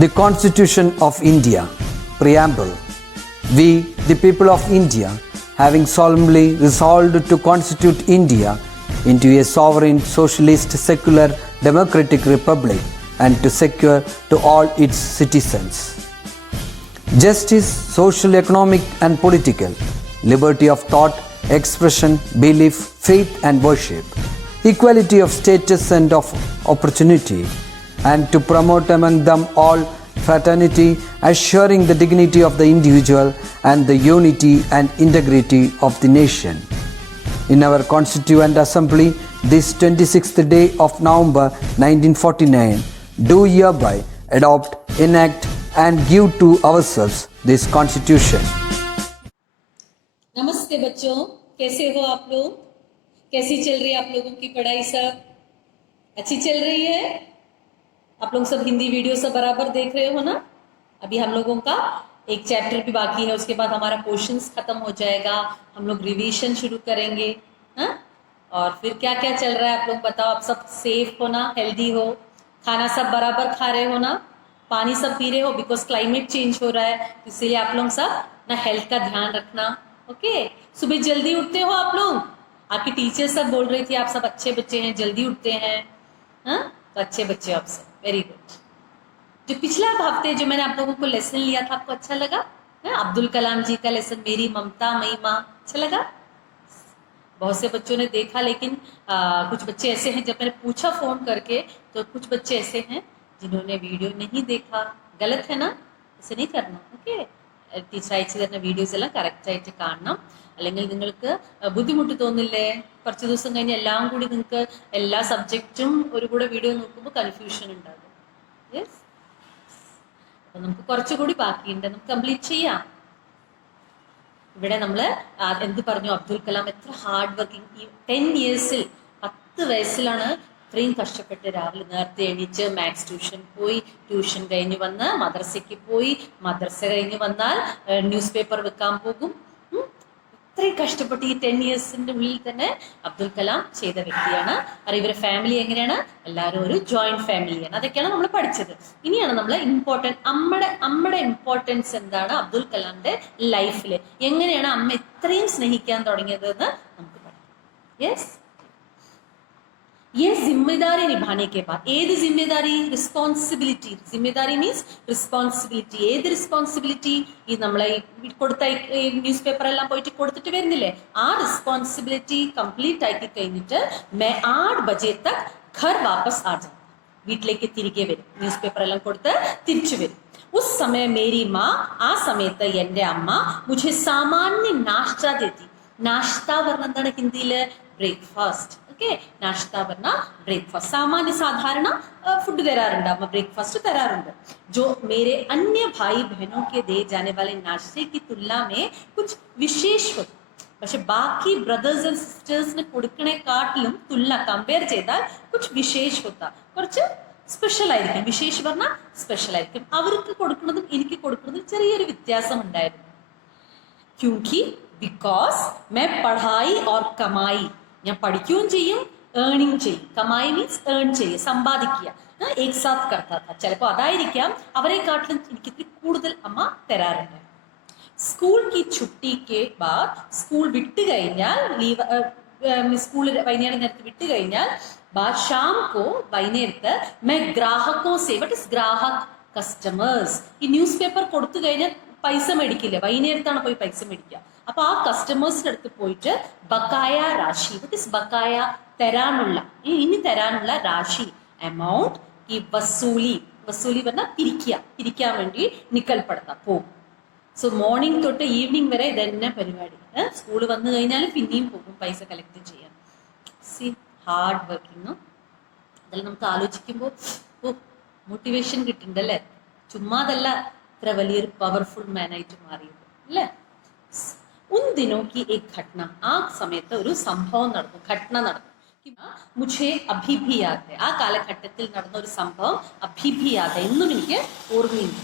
The Constitution of India, Preamble. We, the people of India, having solemnly resolved to constitute India into a sovereign, socialist, secular, democratic republic and to secure to all its citizens justice, social, economic and political, liberty of thought, expression, belief, faith and worship, equality of status and of opportunity, and to promote among them all fraternity, assuring the dignity of the individual and the unity and integrity of the nation. In our Constituent Assembly, this 26th day of November 1949, do hereby adopt, enact and give to ourselves this Constitution. नमस्ते बच्चों, कैसे हो आप लोग? कैसी चल रही है आप लोगों की पढ़ाई? सब अच्छी चल रही है? आप लोग सब हिंदी वीडियो सब बराबर देख रहे हो ना? अभी हम लोगों का एक चैप्टर भी बाकी है, उसके बाद हमारा क्वेश्चंस खत्म हो जाएगा, हम लोग रिवीजन शुरू करेंगे। हाँ, और फिर क्या क्या चल रहा है आप लोग बताओ। आप सब सेफ हो ना, हेल्दी हो, खाना सब बराबर खा रहे हो ना, पानी सब पी रहे हो, बिकॉज क्लाइमेट चेंज हो रहा है, इसलिए आप लोग सब ना हेल्थ का ध्यान रखना। ओके, सुबह जल्दी उठते हो आप लोग? आपकी टीचर सब बोल रही थी आप सब अच्छे बच्चे हैं, जल्दी उठते हैं। हाँ, तो अच्छे बच्चे आप सब, वेरी गुड। जो पिछला हफ्ते जो मैंने आप लोगों को लेसन लिया था, आपको अच्छा लगा? अब्दुल कलाम जी का लेसन, मेरी ममता मई माँ, अच्छा लगा? बहुत से बच्चों ने देखा, लेकिन कुछ बच्चे ऐसे हैं, जब मैंने पूछा फोन करके तो कुछ बच्चे ऐसे हैं जिन्होंने वीडियो नहीं देखा। गलत है ना, ऐसे नहीं करना। ओके, ടീച്ചർ അയച്ചു തരുന്ന വീഡിയോസ് എല്ലാം കറക്റ്റായിട്ട് കാണണം, അല്ലെങ്കിൽ നിങ്ങൾക്ക് ബുദ്ധിമുട്ട് തോന്നില്ലേ? കുറച്ച് ദിവസം കഴിഞ്ഞ് എല്ലാം കൂടി നിങ്ങൾക്ക് എല്ലാ സബ്ജക്റ്റും ഒരു കൂടെ വീഡിയോ നോക്കുമ്പോൾ കൺഫ്യൂഷൻ ഉണ്ടാകും. യെസ്, അപ്പം നമുക്ക് കുറച്ചുകൂടി ബാക്കിയുണ്ട്, നമുക്ക് കംപ്ലീറ്റ് ചെയ്യാം. ഇവിടെ നമ്മൾ എന്ത് പറഞ്ഞു? അബ്ദുൽ കലാം എത്ര ഹാർഡ് വർക്കിംഗ്. 10 ഇയേഴ്സിൽ 10 വയസ്സിലാണ് ഇത്രയും കഷ്ടപ്പെട്ട് രാവിലെ നേരത്തെ എണീച്ച് മാത്സ് ട്യൂഷൻ പോയി, ട്യൂഷൻ കഴിഞ്ഞ് വന്ന് മദ്രസയ്ക്ക് പോയി, മദ്രസ കഴിഞ്ഞ് വന്നാൽ ന്യൂസ് പേപ്പർ വെക്കാൻ പോകും. ഇത്രയും കഷ്ടപ്പെട്ട് ഈ 10 ഇയേഴ്സിന്റെ ഉള്ളിൽ തന്നെ അബ്ദുൽ കലാം ചെയ്ത വ്യക്തിയാണ്. അറിയ ഇവരുടെ ഫാമിലി എങ്ങനെയാണ്? എല്ലാവരും ഒരു ജോയിന്റ് ഫാമിലിയാണ്. അതൊക്കെയാണ് നമ്മൾ പഠിച്ചത്. ഇനിയാണ് നമ്മൾ അമ്മയുടെ ഇമ്പോർട്ടൻസ് എന്താണ് അബ്ദുൽ കലാമിന്റെ ലൈഫിൽ, എങ്ങനെയാണ് അമ്മ ഇത്രയും സ്നേഹിക്കാൻ തുടങ്ങിയത് എന്ന് നമുക്ക് പഠിക്കാം. യെസ്, ये जिम्मेदारी निभाने के बाद, ഏത് जिम्मेदारी? റിസ്പോൺസിബിലിറ്റി. जिम्मेदारी മീൻസ് റിസ്പോൺസിബിലിറ്റി. ഏത് റിസ്പോൺസിബിലിറ്റി? ഈ നമ്മളെ കൊടുത്ത ന്യൂസ് പേപ്പർ എല്ലാം പോയിട്ട് കൊടുത്തിട്ട് വരുന്നില്ലേ, ആ റിസ്പോൺസിബിലിറ്റി കംപ്ലീറ്റ് ആക്കി കഴിഞ്ഞിട്ട് मैं 8 बजे तक घर वापस आ जाता, വീട്ടിലേക്ക് തിരികെ വരും. ന്യൂസ് പേപ്പർ എല്ലാം കൊടുത്ത് തിരിച്ചു വരും. ഉസ് സമയ മേരി മാ, ആ സമയത്ത് എൻ്റെ അമ്മ മുझे സാമാന്യ നാഷ്ത देती. നാഷ്ത പറഞ്ഞ എന്താണ് ഹിന്ദിയില്? ബ്രേക്ക്ഫാസ്റ്റ്. ഓക്കെ, നാഷ്ത പറഞ്ഞ ബ്രേക്ക്ഫാസ്റ്റ്. സാമാന്യ സാധാരണ ഫുഡ് തരാറുണ്ട് അമ്മ, ബ്രേക്ക്ഫാസ്റ്റ് തരാറുണ്ട്. जो मेरे अन्य भाई बहनों के दे जाने वाले नाश्ते की तुलना में कुछ विशेष होता. പക്ഷെ ബാക്കി ബ്രദേഴ്സ് ആൻഡ് സിസ്റ്റേഴ്സിന് കൊടുക്കണേക്കാട്ടിലും തുലന കമ്പയർ ചെയ്താൽ കുछ വിശേഷ होता, കുറച്ച് സ്പെഷ്യൽ ആയിരിക്കും. വിശേഷ് പറഞ്ഞാൽ സ്പെഷ്യൽ ആയിരിക്കും. അവർക്ക് കൊടുക്കുന്നതും എനിക്ക് കൊടുക്കുന്നതും ചെറിയൊരു വ്യത്യാസം ഉണ്ടായിരുന്നു. क्योंकि बिकॉज मैं पढ़ाई और कमाई, ഞാൻ പഠിക്കുകയും ചെയ്യും, ഏണിങ് ചെയ്യും. കമായി മീൻസ് ഏൺ ചെയ്യുക, സമ്പാദിക്കുക. एक साथ करता था. ചിലപ്പോൾ അതായിരിക്കാം അവരെക്കാട്ടിലും എനിക്ക് ഇത്തിരി കൂടുതൽ അമ്മ തരാറുണ്ട്. സ്കൂൾ की छुट्टी के बाद, സ്കൂൾ വിട്ട് കഴിഞ്ഞാൽ, ലീവ് സ്കൂൾ വൈകുന്നേരം നേരത്തെ വിട്ട് കഴിഞ്ഞാൽ, बाद शाम को വൈകുന്നേരത്ത് मैं ग्राहकों से, व्हाट इज ग्राहक? കസ്റ്റമേഴ്സ്. ഈ ന്യൂസ് പേപ്പർ കൊടുത്തു കഴിഞ്ഞാൽ പൈസ മേടിക്കില്ല, വൈകുന്നേരത്താണ് പോയി പൈസ മേടിക്കുക. അപ്പൊ ആ കസ്റ്റമേഴ്സിന്റെ അടുത്ത് പോയിട്ട് ബക്കായ രാശി, व्हाट इज ബക്കായ? തരാനുള്ള, ഇനി തരാനുള്ള രാശി, എമൗണ്ട് ഈ വസൂലി. വസൂലി പറഞ്ഞാൽ പിരിക്കാൻ വേണ്ടി നിക്കൽപ്പെടുത്താം, പോകും. സോ മോർണിംഗ് തൊട്ട് ഈവനിങ് വരെ ഇതന്നെ പരിപാടി. സ്കൂൾ വന്നു കഴിഞ്ഞാൽ പിന്നെയും പോകും പൈസ കളക്ട് ചെയ്യാൻ. C, hard working. അതെല്ലാം നമുക്ക് ആലോചിക്കുമ്പോൾ മോട്ടിവേഷൻ കിട്ടുന്നുണ്ടല്ലേ? ചുമ്മാതല്ല ഇത്ര വലിയൊരു പവർഫുൾ മാൻ ആയിട്ട് മാറിയത് അല്ലേ? ഉൻ ദിനോ കി ഏക് ഘട്ടന, ആ സമയത്ത് ഒരു സംഭവം നടന്നു, ഘട്ടന നടന്നു. മുझे अभी भी याद है, ആ കാലഘട്ടത്തിൽ നടന്ന ഒരു സംഭവം अभी भी याद है, ഇന്നും എനിക്ക് ഓർമ്മയുണ്ട്.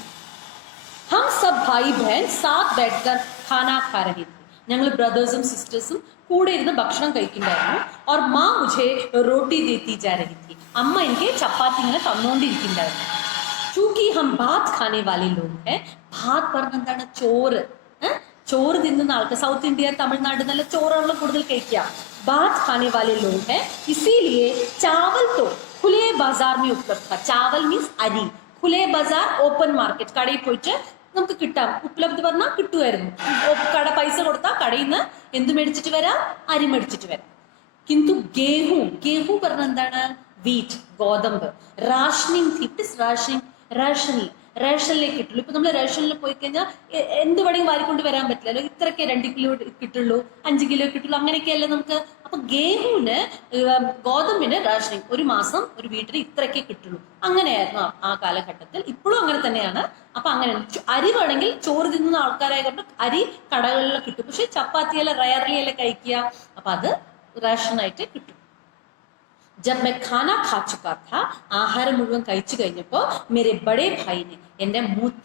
हम सब भाई बहन साथ बैठकर खाना खा रहे थे. ഞങ്ങൾ ബ്രദേഴ്സും സിസ്റ്റേഴ്സും കൂടെ ഇരുന്ന് ഭക്ഷണം കഴിക്കുന്നുണ്ടായിരുന്നു. और माँ मुझे रोटी देती जा रही थी, അമ്മ എനിക്ക് ചപ്പാത്തി ഇങ്ങനെ തന്നുകൊണ്ടിരിക്കുന്നുണ്ടായിരുന്നു. चूंकि हम भात खाने वाले लोग हैं, ഭാത് പറഞ്ഞ എന്താണ്? ചോറ്. ചോറ് തിന്നുന്ന ആൾക്ക് സൗത്ത് ഇന്ത്യ തമിഴ്നാട് നല്ല ചോറുള്ള കൂടുതൽ കഴിക്കുക. ഭാത് खाने वाले लोग हैं, इसीलिए चावल तो खुले बाजार में उपलब्ध था. चावल मीन्स അരി. खुले बाजार ഓപ്പൺ മാർക്കറ്റ്, കടയിൽ പോയിട്ട് നമുക്ക് കിട്ടാം. ഉപലബ്ധ പറഞ്ഞാൽ കിട്ടുമായിരുന്നു. കട പൈസ കൊടുത്താൽ കടയിൽ നിന്ന് എന്ത് മേടിച്ചിട്ട് വരാം? അരി മേടിച്ചിട്ട് വരാം. किंतु गेहूं പറഞ്ഞ എന്താണ്? വീറ്റ്, ഗോതമ്പ്. റാഷനിങ് थी. റേഷനിലേക്ക് കിട്ടുള്ളൂ. ഇപ്പൊ നമ്മൾ റേഷനിൽ പോയി കഴിഞ്ഞാൽ എന്ത് വേണമെങ്കിൽ വാരിക്കൊണ്ട് വരാൻ പറ്റില്ലല്ലോ. ഇത്രയൊക്കെ 2 കിലോ കിട്ടുള്ളൂ, 5 കിലോ കിട്ടുള്ളൂ, അങ്ങനെയൊക്കെയല്ലേ നമുക്ക്. അപ്പൊ ഗേഹൂന്, ഗോതമ്പിന് റേഷനിങ് ഒരു മാസം ഒരു വീട്ടിൽ ഇത്രയൊക്കെ കിട്ടുള്ളൂ. അങ്ങനെയായിരുന്നു ആ കാലഘട്ടത്തിൽ. ഇപ്പോഴും അങ്ങനെ തന്നെയാണ്. അപ്പൊ അങ്ങനെ അരി വേണമെങ്കിൽ ചോറ് തിന്നുന്ന ആൾക്കാരായതുകൊണ്ട് അരി കടകളിൽ കിട്ടും. പക്ഷെ ചപ്പാത്തിയെല്ലാം റയർലി അല്ലേ കഴിക്കുക. അപ്പൊ അത് റേഷനായിട്ട് കിട്ടും. जब मैं खाना खा चुका था, ആഹാരം മുഴുവൻ കഴിച്ചു കഴിഞ്ഞപ്പോ मेरे बड़े भाई ने, എന്റെ മൂത്ത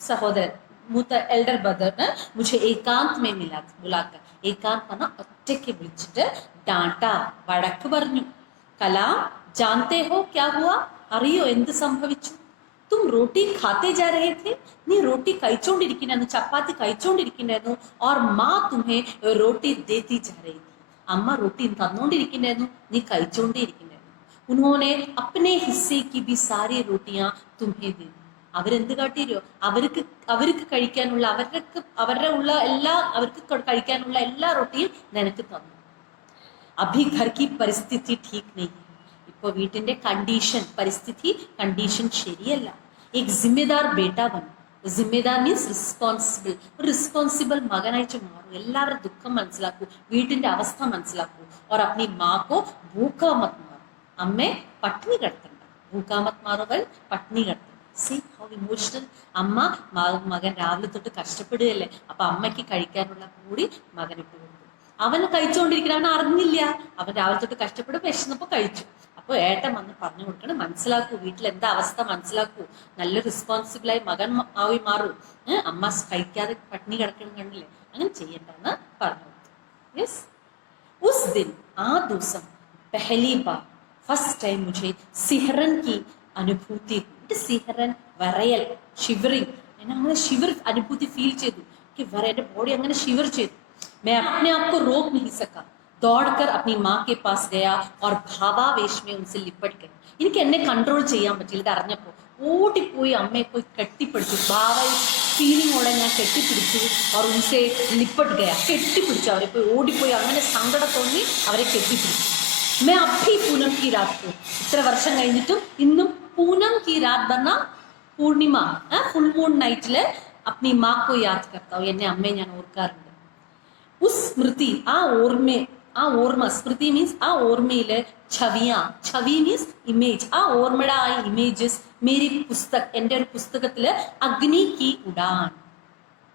സഹോദരൻ, മൂത്ത എൽഡർ ബ്രദറിന് मुझे एकांत में बुलाकर, ഏകാന്ത് പറഞ്ഞ ഒറ്റയ്ക്ക് വിളിച്ചിട്ട് ഡാട്ട, വഴക്ക് പറഞ്ഞു. കലാം ജാനത്തെ ഹോ ക്യാ ഹുവാ? അറിയോ എന്ത് സംഭവിച്ചു? തും റോട്ടി ഖാത്തെ ജാ രഹേ थे, നീ റോട്ടി കഴിച്ചോണ്ടിരിക്കുന്നായിരുന്നു, ചപ്പാത്തി കഴിച്ചോണ്ടിരിക്കുന്നായിരുന്നു. और माँ तुम्हें रोटी देती जा रही थी, അമ്മ റൊട്ടി തന്നോണ്ടിരിക്കുന്നായിരുന്നു, നീ കഴിച്ചോണ്ടേയിരിക്കുന്നായിരുന്നു. ഉन्होंने अपने हिस्से की भी सारी रोटियां तुम्हें दी. അവരെന്ത് കാട്ടിയോ? അവർക്ക് കഴിക്കാനുള്ള, അവർക്ക് കഴിക്കാനുള്ള എല്ലാ റൊട്ടിയും നിനക്ക് തന്നു. അഭി ഘർ की परिस्थिति ठीक नहीं है. ഇപ്പൊ വീട്ടിന്റെ കണ്ടീഷൻ ശരിയല്ല. एक जिम्मेदार बेटा बनो. ജിമ്മേദാർ മീൻസ് റിസ്പോൺസിബിൾ. ഒരു റിസ്പോൺസിബിൾ മകനായിട്ട് മാറും. എല്ലാവരുടെ ദുഃഖം മനസ്സിലാക്കൂ, വീട്ടിന്റെ അവസ്ഥ മനസ്സിലാക്കൂ. और अपनी माँ को भूखा मत मारो. അമ്മയെ പട്ടിണി കിടത്തണ്ട. ഭൂക്കാ മത് മാറോ, പട്ടിണി കിടത്തണ്ട. See how emotional. അമ്മ മകൻ രാവിലെ തൊട്ട് കഷ്ടപ്പെടുകയല്ലേ. അപ്പൊ അമ്മയ്ക്ക് കഴിക്കാനുള്ള കൂടി മകൻ ഇട്ട് കൊടുത്തു. അവൻ കഴിച്ചുകൊണ്ടിരിക്കണം, അവൻ അറിഞ്ഞില്ല. അവൻ രാവിലെ തൊട്ട് കഷ്ടപ്പെടും, വിശന്നപ്പോ കഴിച്ചു. അപ്പോൾ ഏട്ടൻ വന്ന് പറഞ്ഞു കൊടുക്കണം, മനസ്സിലാക്കൂ, വീട്ടിൽ എന്താ അവസ്ഥ മനസ്സിലാക്കൂ, നല്ല റെസ്പോൺസിബിളായി മകൻ ആയി മാറൂ. അമ്മ കഴിക്കാതെ പട്ടിണി കിടക്കണം കണ്ടില്ലേ, അങ്ങനെ ചെയ്യണ്ടെന്ന് പറഞ്ഞു കൊടുത്തു. യെസ്. ഉസ് ദിൻ, ആ ദിവസം പഹലി ബാർ, ഫസ്റ്റ് ടൈം മുझे സിഹറൻ की അനുഭൂതി. സിഹറൻ വരയൽ, ഷിവറിങ്. എന്നെ അങ്ങനെ ഷിവർ അനുഭൂതി ഫീൽ ചെയ്തു. എന്റെ ബോഡി അങ്ങനെ ഷിവർ ചെയ്തു. मैं अपने आप को रोक नहीं सका. दौड़कर अपनी माँ के पास गया और भावावेश में उनसे लिपट गया. എനിക്ക് എന്നെ കൺട്രോൾ ചെയ്യാൻ പറ്റില്ല. ഇത് അറിഞ്ഞപ്പോൾ ഓടിപ്പോയി അമ്മയെ പോയി കെട്ടിപ്പിടിച്ചു. ഭാവ ഫീലിങ്ങോടെ ഞാൻ കെട്ടിപ്പിടിച്ചു. और उनसे लिपट गया, കെട്ടിപ്പിടിച്ചു. അവരെ പോയി ഓടിപ്പോയി അങ്ങനെ സങ്കടം തോന്നി അവരെ കെട്ടിപ്പിടിച്ചു. मैं अब भी पूनम की रात को, ഇത്ര വർഷം കഴിഞ്ഞിട്ടും ഇന്നും पूनम की रात പറഞ്ഞ പൂർണിമ, ഫുൾ മൂൺ നൈറ്റില് अपनी माँ को याद करता हूँ. എന്നെ അമ്മയെ ഞാൻ ഓർക്കാറുണ്ട്. ഉസ് സ്മൃതി, ആ ഓർമ്മ, സ്മൃതി മീൻസ് ആ ഓർമ്മയില് ഛവി മീൻസ് ഇമേജ്, ആ ഓർമ്മയുടെ ആ ഇമേജസ് മേരി പുസ്തക്, എൻ്റെ ഒരു പുസ്തകത്തില് അഗ്നി കി ഉഡാൻ.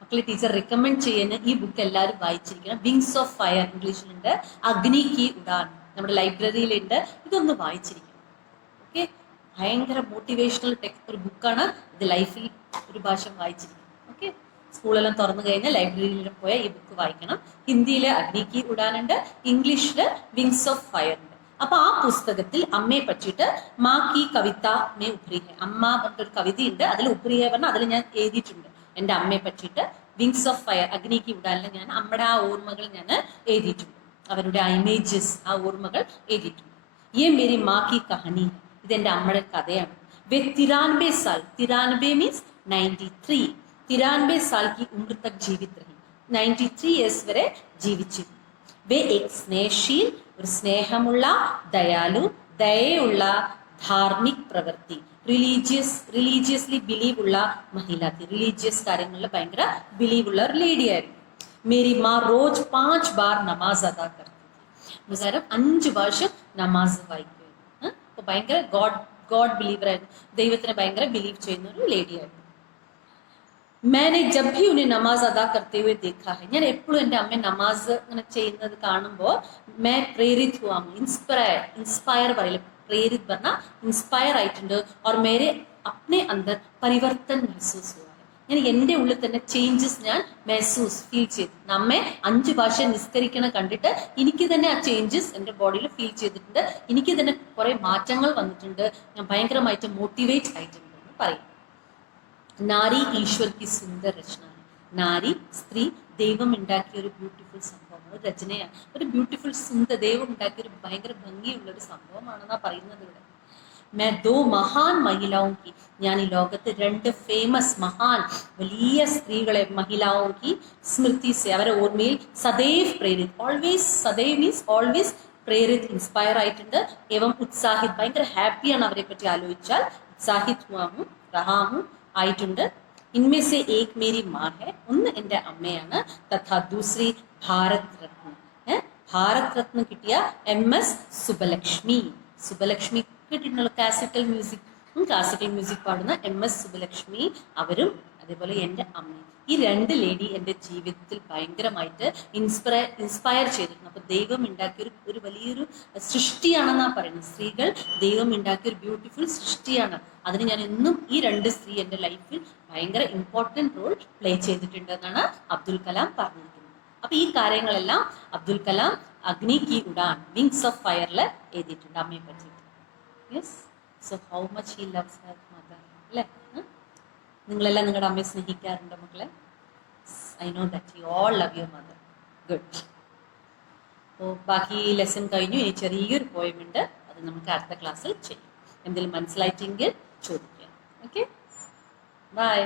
മക്കളെ ടീച്ചർ റെക്കമെൻഡ് ചെയ്യുന്ന ഈ ബുക്ക് എല്ലാവരും വായിച്ചിരിക്കണം. വിങ്സ് ഓഫ് ഫയർ ഇംഗ്ലീഷിലുണ്ട്, അഗ്നി കി ഉഡാൻ നമ്മുടെ ലൈബ്രറിയിലുണ്ട്. ഇതൊന്ന് വായിച്ചിരിക്കണം. ഓക്കെ, ഭയങ്കര മോട്ടിവേഷണൽ ഒരു ബുക്കാണ് ഇത്. ലൈഫിൽ ഒരു പ്രാവശ്യം വായിച്ചിരിക്കണം. ഓക്കെ, സ്കൂളെല്ലാം തുറന്നു കഴിഞ്ഞാൽ ലൈബ്രറിയിൽ പോയാൽ ഈ ബുക്ക് വായിക്കണം. ഹിന്ദിയില് അഗ്നി കി ഉഡാനുണ്ട്, ഇംഗ്ലീഷില് വിങ്സ് ഓഫ് ഫയർ ഉണ്ട്. അപ്പൊ ആ പുസ്തകത്തിൽ അമ്മയെ പറ്റിയിട്ട് മാ കി കവിത മേ ഉപ്രി ഹെ, അമ്മ പറഞ്ഞൊരു കവിതയുണ്ട്, അതിൽ ഉപ്രി ഹെ പറഞ്ഞാൽ അതിൽ ഞാൻ എഴുതിയിട്ടുണ്ട് എൻ്റെ അമ്മയെ പറ്റിയിട്ട്. വിങ്സ് ഓഫ് ഫയർ, അഗ്നി കി ഉഡാനിൽ ഞാൻ അമ്മയുടെ ആ ഓർമ്മകൾ ഞാൻ എഴുതിയിട്ടുണ്ട്. അവരുടെ ആ ഇമേജസ്, ആ ഓർമ്മകൾ എഴുതിയിട്ടുണ്ട്. യേ മേരി മാ കി കഹാനി, ഇതെന്റെ അമ്മയുടെ കഥയാണ്. വേ 93 साल, 93 മീൻസ് 93, 93 साल की उम्र तक जीवित रही. 93 ഇയേഴ്സ് വരെ ജീവിച്ചിരുന്നു. വേ एक स्नेहशील, ഒരു സ്നേഹമുള്ള, ദയാലു, ദയയുള്ള, ധാർമ്മിക് പ്രവൃത്തി, റിലീജിയസ്ലി ബിലീവ് ഉള്ള മഹിള. റിലീജിയസ് കാര്യങ്ങളിൽ ഭയങ്കര ബിലീവ് ഉള്ള ഒരു ലേഡി ആയിരുന്നു. മേരി മാ റോജ് 5 बार നമാസ് അദാ करती थी. 5 പ്രാവശ്യം നമാസ് വായിക്കുമായിരുന്നു. അപ്പൊ ഭയങ്കര ഗോഡ് ബിലീവർ ആയിരുന്നു. ദൈവത്തിനെ ഭയങ്കര ബിലീവ് ചെയ്യുന്ന ഒരു ലേഡി ആയിരുന്നു. मैंने जब भी उन्हें नमाज अदा करते हुए देखा है, ഞാൻ എപ്പോഴും എൻ്റെ അമ്മ നമാസ് ഇങ്ങനെ ചെയ്യുന്നത് കാണുമ്പോൾ मैं प्रेरित हुआ हूँ. इंस्पायर പറയില്ല, प्रेरित പറഞ്ഞ ഇൻസ്പയർ ആയിട്ടുണ്ട്. और मेरे अपने अंदर परिवर्तन महसूस हुआ है. ഞാൻ എൻ്റെ ഉള്ളിൽ തന്നെ ചേഞ്ചസ് ഞാൻ ഫീൽ ചെയ്തു. നമ്മെ 5 ഭാഷ നിസ്കരിക്കണം കണ്ടിട്ട് എനിക്ക് തന്നെ ആ ചേഞ്ചസ് എൻ്റെ ബോഡിയിൽ ഫീൽ ചെയ്തിട്ടുണ്ട്. എനിക്ക് തന്നെ കുറെ മാറ്റങ്ങൾ വന്നിട്ടുണ്ട്. ഞാൻ ഭയങ്കരമായിട്ട് മോട്ടിവേറ്റ് ആയിട്ടുണ്ട് എന്ന് പറയും. നാരി ഈശ്വർ की सुंदर रचना है. നാരി സ്ത്രീ ദൈവം ഉണ്ടാക്കിയ ഒരു ബ്യൂട്ടിഫുൾ സംഭവമാണ്, ഒരു രചനയാണ്, ഒരു ബ്യൂട്ടിഫുൾ സുന്ദർ ദൈവം ഉണ്ടാക്കിയ ഒരു ഭയങ്കര ഭംഗിയുള്ള ഒരു സംഭവമാണെന്നാണ് പറയുന്നത് ഇവിടെ. मैं दो महान महिलाओं की, ഞാൻ ഈ ലോകത്ത് രണ്ട് ഫേമസ് മഹാൻ വലിയ സ്ത്രീകളെ മഹിളാओं की സ്മൃതി से അവരെ ഓർമ്മയിൽ സദൈവ് പ്രേരിത്, ഓൾവേസ് സദൈവ് മീൻസ് ഓൾവേസ് പ്രേരിത് ഇൻസ്പയർ ആയിട്ടുണ്ട്. ഏവം ഉത്സാഹിത് ഭയങ്കര ഹാപ്പിയാണ് അവരെ പറ്റി ആലോചിച്ചാൽ. ഉത്സാഹിത് ഹുവാഹും റഹാഹും ആയിട്ടുണ്ട്. इनमें से एक मेरी माँ है, ഒന്ന് എൻ്റെ അമ്മയാണ്. തഥാ ദൂസരി ഭാരത് രത്ന, ഭാരത് രത്ന കിട്ടിയ MS സുബലക്ഷ്മി. സുബലക്ഷ്മി കിട്ടിയിട്ടുള്ള ക്ലാസിക്കൽ മ്യൂസിക് പാടുന്ന MS സുബലക്ഷ്മി, അവരും അതേപോലെ എൻ്റെ അമ്മയും. ഈ രണ്ട് ലേഡി എൻ്റെ ജീവിതത്തിൽ ഭയങ്കരമായിട്ട് ഇൻസ്പയർ ചെയ്തിട്ടുണ്ട്. അപ്പോൾ ദൈവം ഉണ്ടാക്കിയ ഒരു വലിയൊരു സൃഷ്ടിയാണെന്നാണ് പറയുന്നത്. സ്ത്രീകൾ ദൈവം ഉണ്ടാക്കിയ ഒരു ബ്യൂട്ടിഫുൾ സൃഷ്ടിയാണ്. അതിന് ഞാൻ എന്നും ഈ രണ്ട് സ്ത്രീ എൻ്റെ ലൈഫിൽ ഭയങ്കര ഇമ്പോർട്ടൻറ്റ് റോൾ പ്ലേ ചെയ്തിട്ടുണ്ട് എന്നാണ് അബ്ദുൽ കലാം പറഞ്ഞിരിക്കുന്നത്. അപ്പോൾ ഈ കാര്യങ്ങളെല്ലാം അബ്ദുൽ കലാം അഗ്നി കി ഉഡാൻ വിങ്സ് ഓഫ് ഫയറിൽ എഴുതിയിട്ടുണ്ട് അമ്മയെ പറ്റിയിട്ട്. Yes, so how much he loves her mother അല്ലേ? നിങ്ങളെല്ലാം നിങ്ങളുടെ അമ്മയെ സ്നേഹിക്കാറുണ്ടോ മക്കളെ? I know that you all love your mother. Good. അപ്പോൾ ബാക്കി ലെസൺ കഴിഞ്ഞു. ഇനി ചെറിയൊരു പോയമുണ്ട്, അത് നമുക്ക് അടുത്ത ക്ലാസ്സിൽ ചെയ്യും. എന്തെങ്കിലും മനസ്സിലായിട്ടെങ്കിൽ ചോദിക്കാം. Okay, by.